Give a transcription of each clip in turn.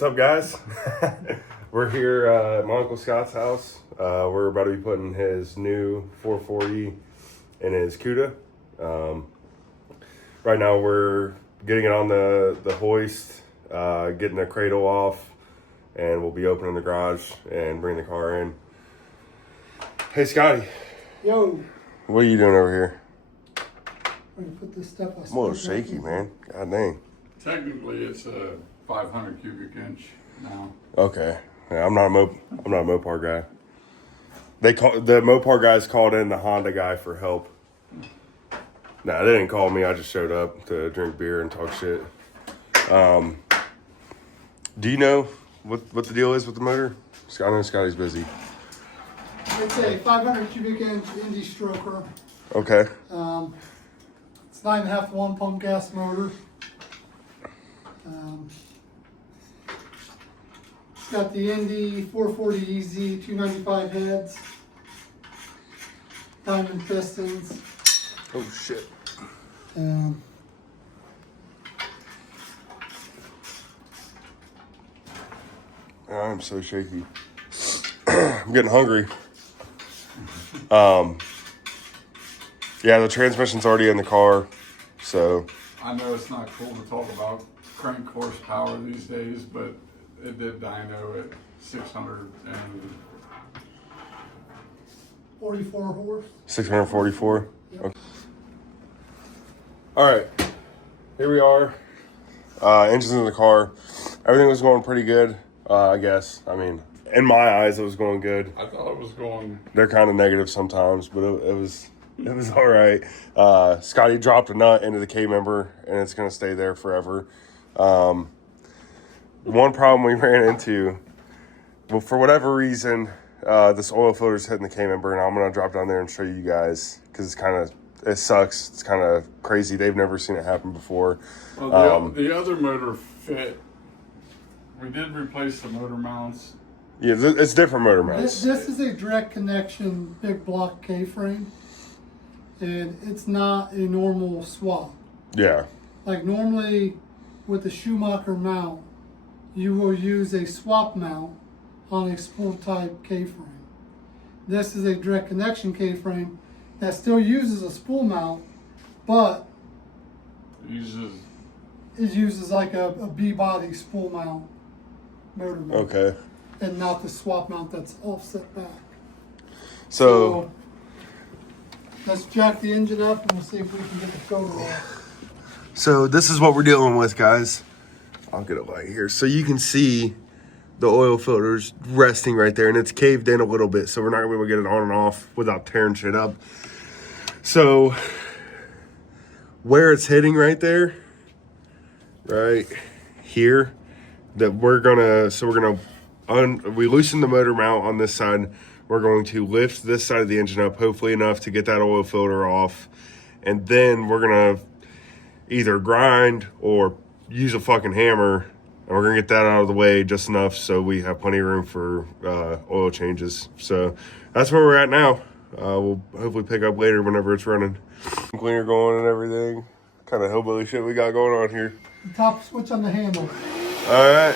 What's up, guys? We're here at my Uncle Scott's house. We're about to be putting his new 440 in his Cuda. Right now we're getting it on the hoist, getting the cradle off, and we'll be opening the garage and bringing the car in. Hey, Scotty. Yo. What are you doing over here? I'm going to put this stuff on. I'm a little shaky, man. God dang. Technically, it's a 500 cubic inch now. Okay. Yeah, I'm not a Mopar guy. The Mopar guys called in the Honda guy for help. Nah, they didn't call me. I just showed up to drink beer and talk shit. Do you know what the deal is with the motor? I know Scotty's busy. It's a 500 cubic inch indy stroker. Okay. It's 9.5 1 pump gas motor. It's got the Indy 440 EZ 295 heads, diamond pistons. Oh shit. I'm so shaky. I'm getting hungry. Yeah, the transmission's already in the car, so. I know it's not cool to talk about crank horsepower these days, but it did dyno at 44 horse. 644? Yep. Okay. All right, here we are. Engine's in the car. Everything was going pretty good, I guess. I mean, in my eyes, it was going good. I thought it was going. They're kind of negative sometimes, but it was all right. Scotty dropped a nut into the K-member, and it's going to stay there forever. One problem we ran into, well, for whatever reason, this oil filter's hitting the K-member, and I'm going to drop down there and show you guys, because it sucks. It's kind of crazy. They've never seen it happen before. Well, the other motor fit. We did replace the motor mounts. Yeah, it's different motor mounts. This is a direct connection big block K-frame, and it's not a normal swap. Yeah. Like normally with the Schumacher mount, you will use a swap mount on a spool type K-frame. This is a direct connection K-frame that still uses a spool mount, but It uses like a B-body spool mount motor mount. Okay. And not the swap mount that's offset back. So let's jack the engine up and we'll see if we can get the filter off. So this is what we're dealing with, guys. I'll get a light here. So you can see the oil filter's resting right there, and it's caved in a little bit, so we're not going to be able to get it on and off without tearing shit up. So where it's hitting right there, right here, that we loosen the motor mount on this side. We're going to lift this side of the engine up, hopefully enough to get that oil filter off. And then we're going to either grind or use a fucking hammer, and we're going to get that out of the way just enough so we have plenty of room for oil changes. So that's where we're at now. We'll hopefully pick up later whenever it's running. Cleaner going and everything. Kind of hillbilly shit we got going on here. The top switch on the handle. All right.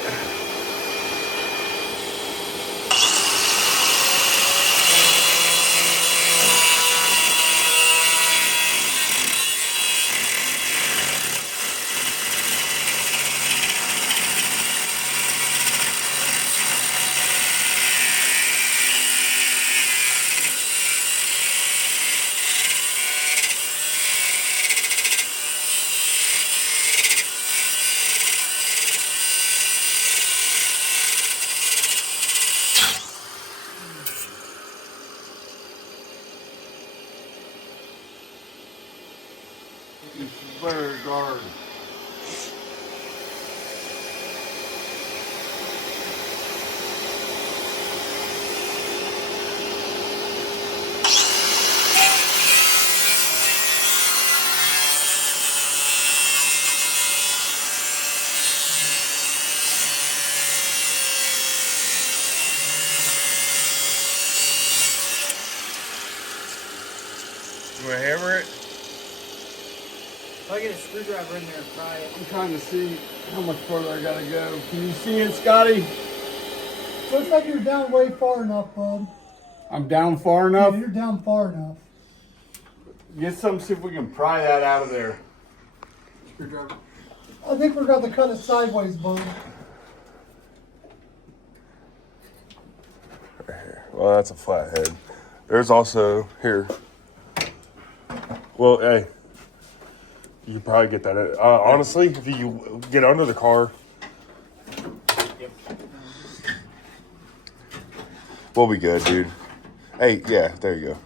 better guard. You want to hammer it? If I get a screwdriver in there and pry it. I'm trying to see how much further I gotta go. Can you see it, Scotty? Looks like you're down way far enough, bud. I'm down far enough. Yeah, you're down far enough. Get some, see if we can pry that out of there. Screwdriver. I think we're going to cut it sideways, bud. Well, that's a flathead. There's also here. Well, hey, you can probably get that. Honestly, if you get under the car, we'll be good, dude. Hey, yeah, there you go.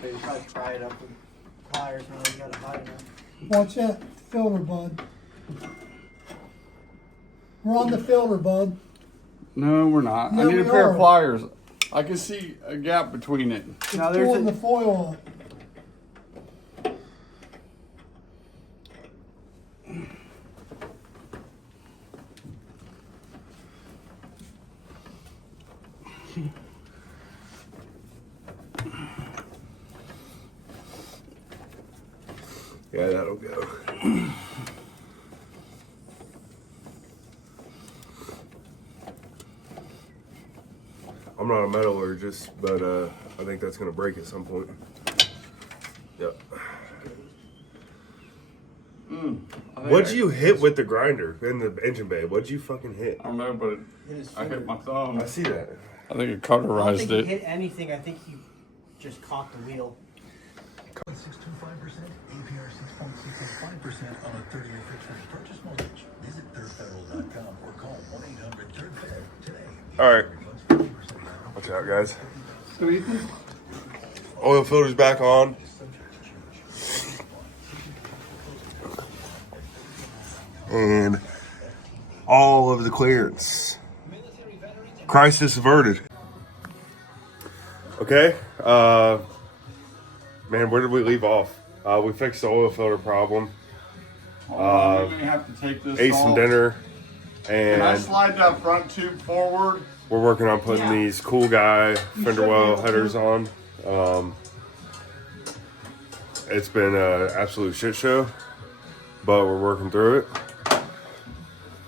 Okay, you probably pry it up with pliers now. You got it high enough. Watch that filter, bud. We're on the filter, bud. No, we're not. Yeah, I need a we pair are. of pliers. I can see a gap between it. Now It's there's pulling a, the foil up. Yeah, that'll go. I'm not a metallurgist, but I think that's gonna break at some point. Yep. What'd you hit with the grinder in the engine bay? What'd you fucking hit? I don't know, but hit his I hit finger. my thumb. I see that. I think it I don't cauterized think he it. hit anything. I think he just caught the wheel. 6.25%, APR 6.665% on a 30-year fixed rate purchase mortgage. Visit thirdfederal.com or call 1-800-3rd-FED today. All right. Watch out, guys. So Ethan, Oil filter's back on. And all of the clearance. Crisis averted. Okay. Man, where did we leave off? We fixed the oil filter problem. We may have to take this Ate off. some dinner. Can I And slide that front tube forward? we're working on putting Yeah. these cool guy fender should be well able to. headers on. It's been an absolute shit show, but we're working through it.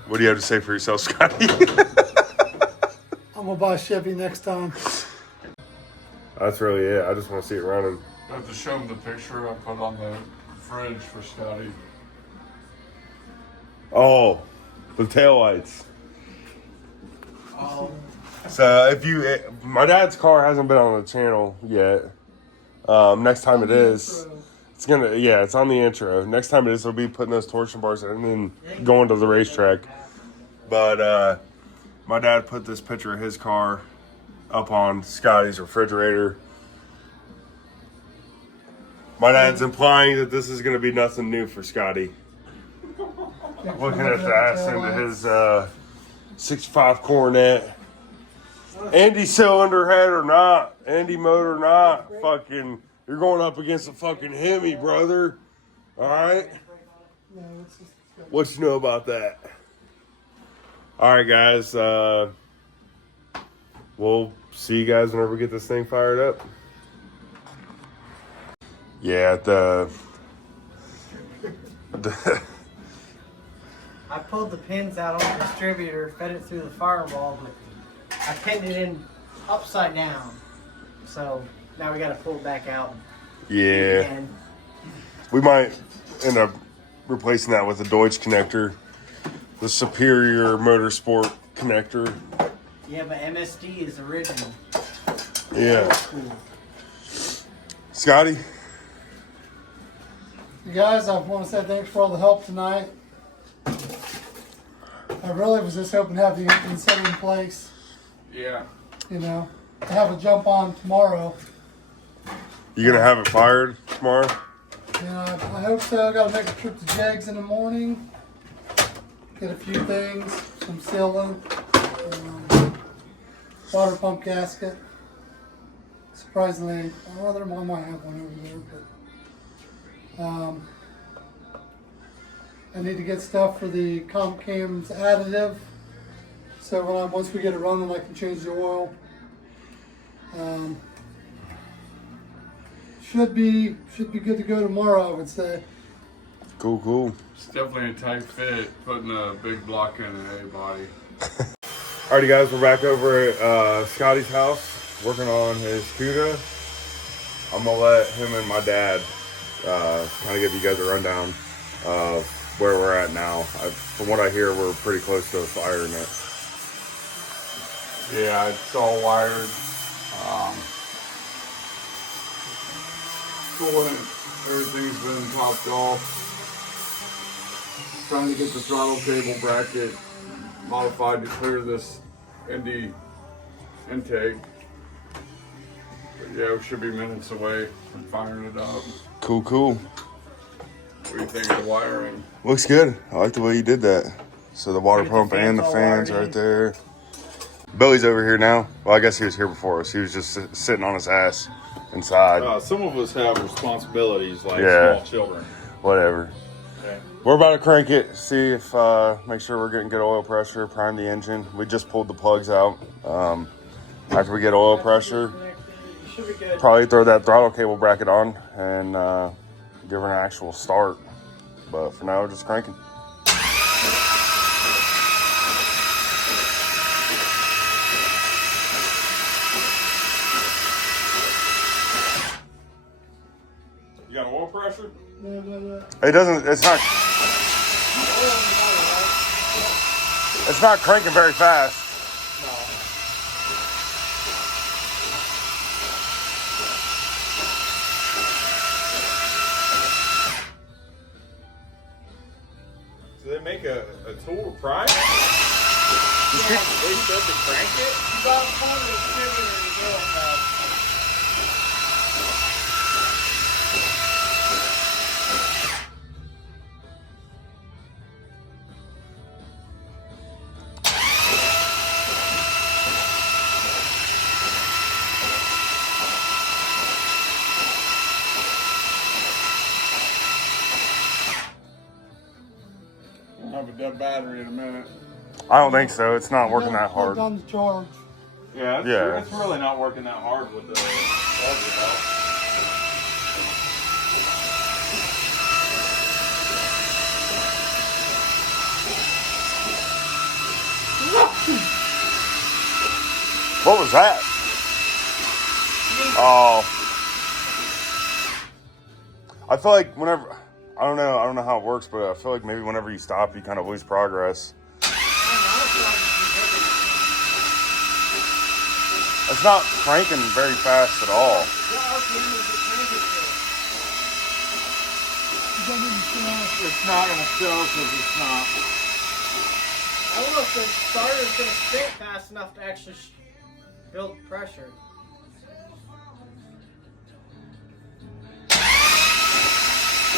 What do you have to say for yourself, Scotty? I'm going to buy a Chevy next time. That's really it. I just want to see it running. I have to show him the picture I put on the fridge for Scotty. Oh, the taillights. Oh, So my dad's car hasn't been on the channel yet. Next time it is, it's on the intro. Next time it is, we'll be putting those torsion bars in and then going to the racetrack. But my dad put this picture of his car up on Scotty's refrigerator. My dad's implying that this is going to be nothing new for Scotty. Looking at the ass into his 65 Coronet. Andy cylinder head or not, Andy motor or not, fucking, you're going up against a fucking Hemi, brother. All right? No, it's just, What you know about that? All right, guys. We'll see you guys whenever we get this thing fired up. Yeah, I pulled the pins out on the distributor, fed it through the firewall, but I pinned it in upside down. So now we got to pull it back out. yeah. And We might end up replacing that with a Deutsch connector, the Superior Motorsport connector. yeah, but MSD is original. Yeah. Old school. Scotty? you guys, I want to say thanks for all the help tonight. I really was just hoping to have the engine set in place, Yeah. you know, to have a jump on tomorrow. You gonna have it fired tomorrow? You know, I hope so. I got to make a trip to Jegs in the morning, get a few things, some sealant, water pump gasket. Surprisingly, well, there might have one over there, but I need to get stuff for the comp cam's additive. So once we get it running, I can change the oil. Should be good to go tomorrow, I would say. Cool, cool. It's definitely a tight fit, putting a big block in an A body. Alrighty, guys, we're back over at Scotty's house working on his CUDA. I'm gonna let him and my dad kind of give you guys a rundown of where we're at now. From what I hear, we're pretty close to firing it. Yeah, it's all wired. Coolant, everything's been topped off. Trying to get the throttle cable bracket modified to clear this indy intake. But yeah, we should be minutes away from firing it up. Cool, cool. What do you think of the wiring? Looks good. I like the way you did that. So the water Get the pump and fans the all fans wired right in. there. Billy's over here now. Well, I guess he was here before us. He was just sitting on his ass inside. Some of us have responsibilities like Yeah. small children. Whatever. Okay. We're about to crank it, see if, make sure we're getting good oil pressure, prime the engine. We just pulled the plugs out. After we get oil pressure, You should be good. probably throw that throttle cable bracket on and give her an actual start. But for now, we're just cranking. You got oil pressure? It doesn't, it's not cranking very fast. Do they make a tool to prime? They said to crank it? You got to pull the distributor and do it, man. We'll have a dead battery in a minute. I don't think so. It's not working that Plugged hard. on the charge. Yeah, Yeah. it's really not working that hard with the charger belt. What was that? Oh. I feel like whenever, I don't know how it works, but I feel like maybe whenever you stop, you kind of lose progress. It's not cranking very fast at all. It's not going to show because it's not. I don't know if the starter's going to spin fast enough to actually build pressure.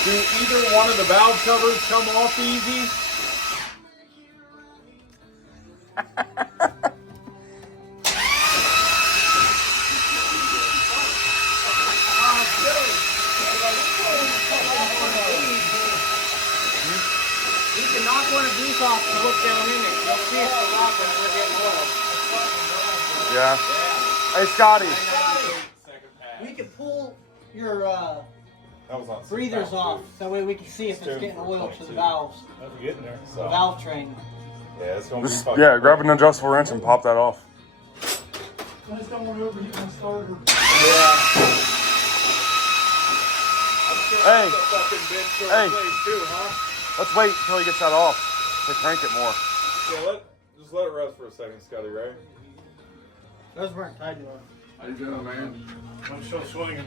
Do either one of the valve covers come off easy? You can knock one of these off and look down in it. You'll see if the lock is getting oil. Yeah. Hey, Scotty. We can pull your That was on breathers off. That way we can see if it's getting oil to the valves. That's getting there. The valve train. Yeah, it's going to be Just, fucking yeah, grab an adjustable wrench and pop that off. I just don't want to overheat my starter. Hey. fucking bitch to Hey. replace too, huh? Let's wait until he gets that off to crank it more. Yeah, just let it rest for a second, Scotty, right? Those weren't tight enough. How you doing, man? I'm still swinging.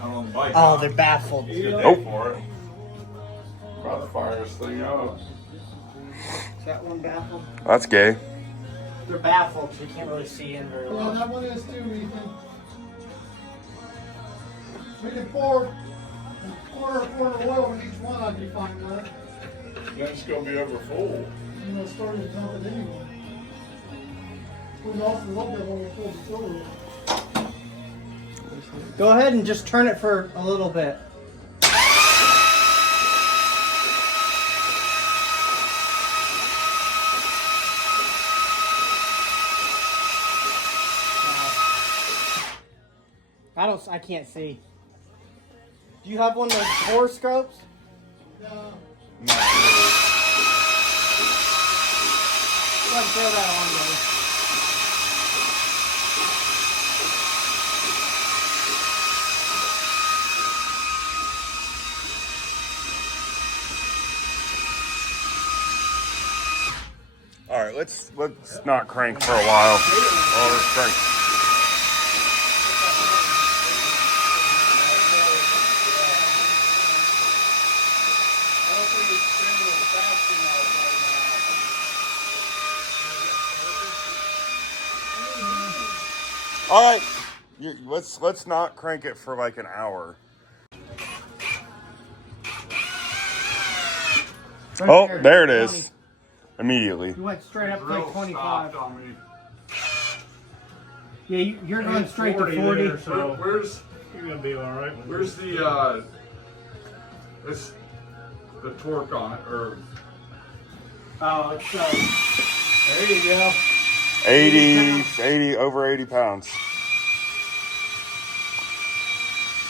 Out on the bike. Oh, they're baffled. It's a good day Nope. for it. About to fire this thing up. Is that one baffled? That's gay. They're baffled, so you can't really see in very Yeah, well. that one is too, Ethan. We can pour a quarter of oil in each one, I'd be fine with it. Then it's going to be over full. You know, starting to dump it anyway. We lost a little bit when we pulled the silver. Go ahead and just turn it for a little bit. I can't see. Do you have one of those horoscopes? No. Go ahead and throw that on there. All right, let's not crank for a while. Oh, let's crank. All right, let's not crank it for like an hour. Oh, there it is. Immediately. You went straight up to Drill like 25. stopped on me. Yeah, you're going straight to 40. There, so where's You're gonna be all right. where's the it's the torque on it, or Oh, it's there you go. 80, over 80 pounds.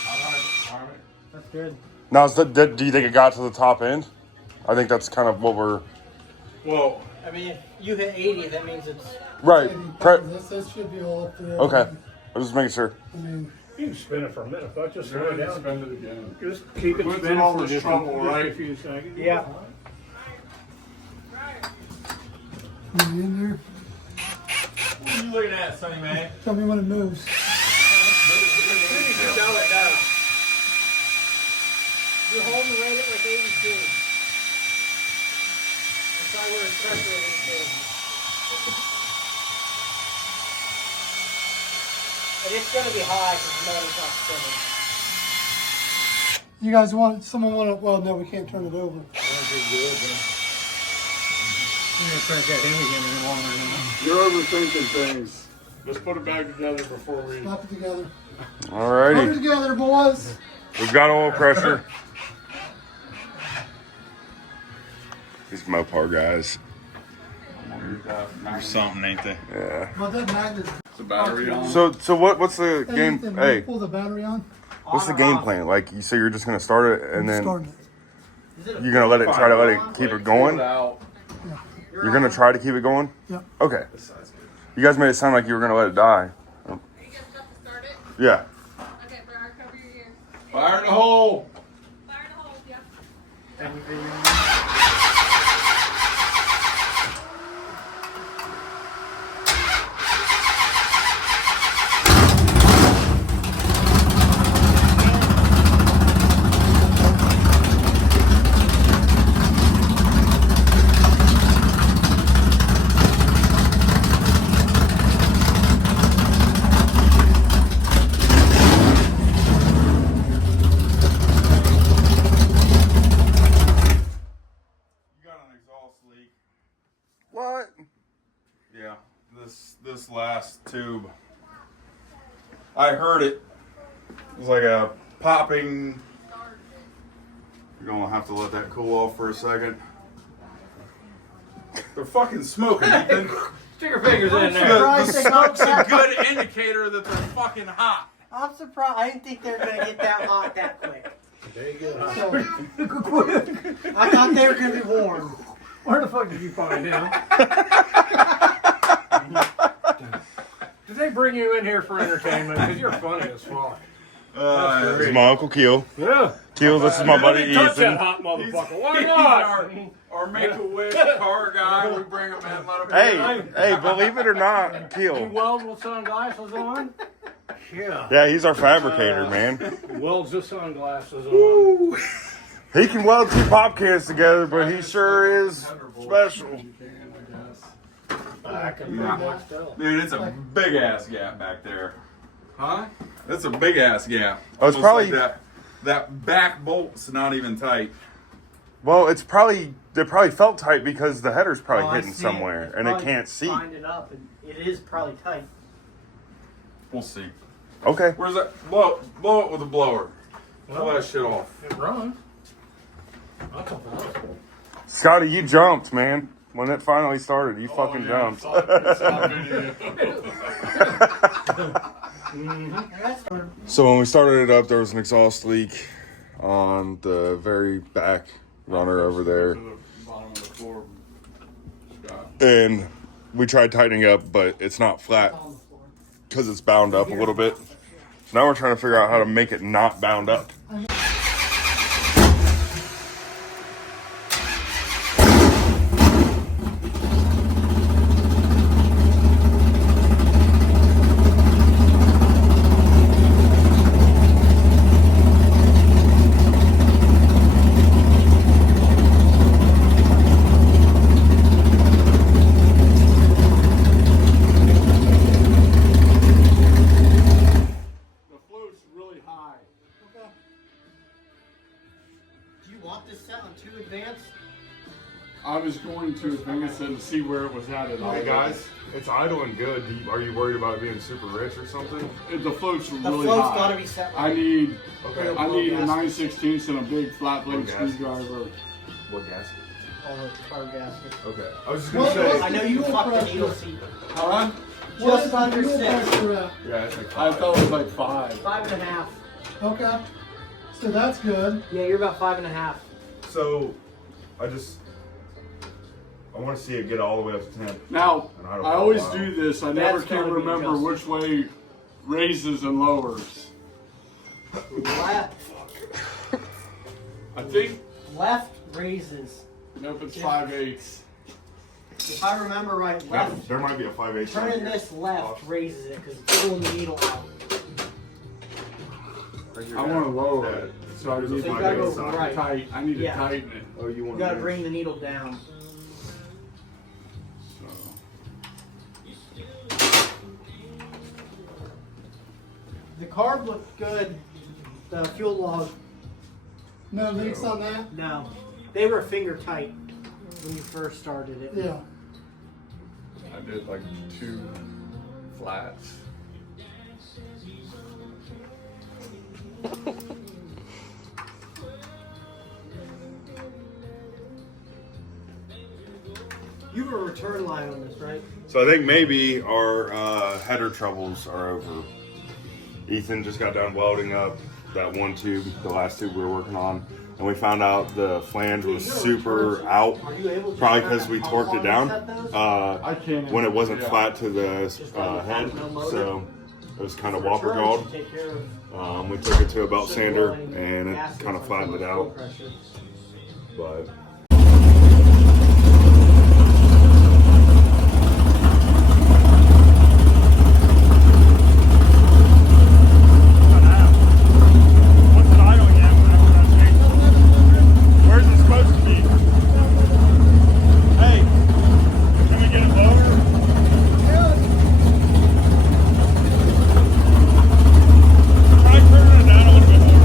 all right. That's good. Now, do you think it got to the top end? I think that's kind of what we're... Well, I mean, if you hit 80, that means it's. Right. This should be all up there. Okay. I was just making sure. I mean, You can spin it for a minute. If I just slow go it ahead and down, spend it again. just keep it Puts spinning all for this just, trouble, just right? a few seconds. Yeah. in there. What are you looking at, Sonny man? Tell me when it moves. You know it does. You're holding right at like 82. That's why we're pressure at 82. But it's going to be high because the motor's not spinning. You guys someone want to, well, no, we can't turn it over. You're gonna crank that in again any longer now. You're overthinking things. Let's put it back together before we. Slap it together. Put it Alrighty. together, boys. We've got oil pressure. These Mopar guys. Or something, ain't they? Yeah. Well, that magnet. The battery on. So what's the game? Ethan, Hey, pull the battery on. what's the game plan? Like, you say you're just gonna start it and then Starting it. you're gonna let it try to let it keep it going? Out. You're gonna try to keep it going? Yep. Okay. You guys made it sound like you were gonna let it die. Are you guys about to start it? Yeah. Okay, Briar, cover your ears. Fire in the hole. Fire in the hole, yeah. You got an exhaust leak. What? Yeah, this last tube. I heard it. It was like a popping. You're gonna have to let that cool off for a second. They're fucking smoking, Ethan. Stick your fingers in there. The smoke's a good indicator that they're fucking hot. I'm surprised. I didn't think they were going to get that hot that quick. There you go. I thought they were going to be warm. Where the fuck did you find him? Did they bring you in here for entertainment? Because you're funny as fuck. This is my Uncle Keel. Yeah. Keel, this is my buddy Let me touch that Ethan. hot motherfucker. Why He's not? our Make-A-Wish car guy. We bring him in, let him Hey, believe it or not, You Keel. weld with sunglasses on? Yeah. Yeah, he's our fabricator, man. He welds the sunglasses on. He can weld two pop cans together, but he sure is special. I can Yeah. pretty much tell. Dude, it's a big ass gap back there. Huh? That's a big ass gap. Oh, it's Almost probably- like that back bolt's not even tight. Well, it probably felt tight because the header's probably Oh, I hidden see somewhere It's and it probably can't see. Bind it up, and it is probably tight. We'll see. Okay. Where's that? Blow it with a blower. Pull that shit off. It runs. That's a plus. Scotty, you jumped, man. When it finally started, you fucking jumped. And that's So when we started it up, there was an exhaust leak. on the very back runner over there. To the bottom of the floor, Scott. And we tried tightening up, but it's not flat because it's bound up a little bit. So now we're trying to figure out how to make it not bound up. The float's really high. Do you want this set on 2 advanced? I was going to advance it and see where it was at. Hey guys, it's idling good. Are you worried about it being super rich or something? The float's The really float's high. gotta be set I right. need Okay. I need a 9/16 and a big flat blade gaskets? screwdriver. What gasket? All the car gaskets. Okay. I was just What- gonna what's say. I know you fucked the needle seat. Huh? What Just is the under fuel 6. pressure at? Yeah, it's like I thought it was like 5. 5.5. Okay. So that's good. Yeah, you're about 5.5. So, I want to see it get all the way up to 10. Now, And I don't I know always why. do this. I never That's can gotta be remember adjusted. which way raises and lowers. Left. I think, Left raises. nope, it's Yeah. 5/8. If I remember right, left. There might be a 5/8. Turning this left raises it because it's pulling the needle out. I want to lower it. So I There's a need So you to gotta go 5/8 right. tight. I need to Yeah. tighten it. Oh, you want You gotta bring the needle down. So. The carb looked good. The fuel log, No leaks on that? no. They were finger tight when you first started it. Yeah. I did like 2 flats. You have a return line on this, right? So I think maybe our header troubles are over. Ethan just got done welding up that one tube, the last tube we were working on, and we found out the flange was super out, Are you able to probably turn because that we how torqued long it down set those? I can't. when it wasn't yeah. flat to the Just like head, no motor? so it was kind of Return whopper galled. should take care of We took it to a belt shit sander blowing and it gaskets kind of on flattened it fuel out, pressure. but. Where's it supposed to be? Hey, can we get it lower? Try turning it down a little bit more.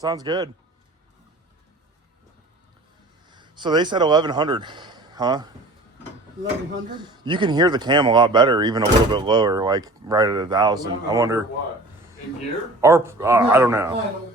Sounds good. So they said 1100, huh? 1100. You can hear the cam a lot better, even a little bit lower, like right at 1,000. I wonder. What? In gear? Or I don't know. I don't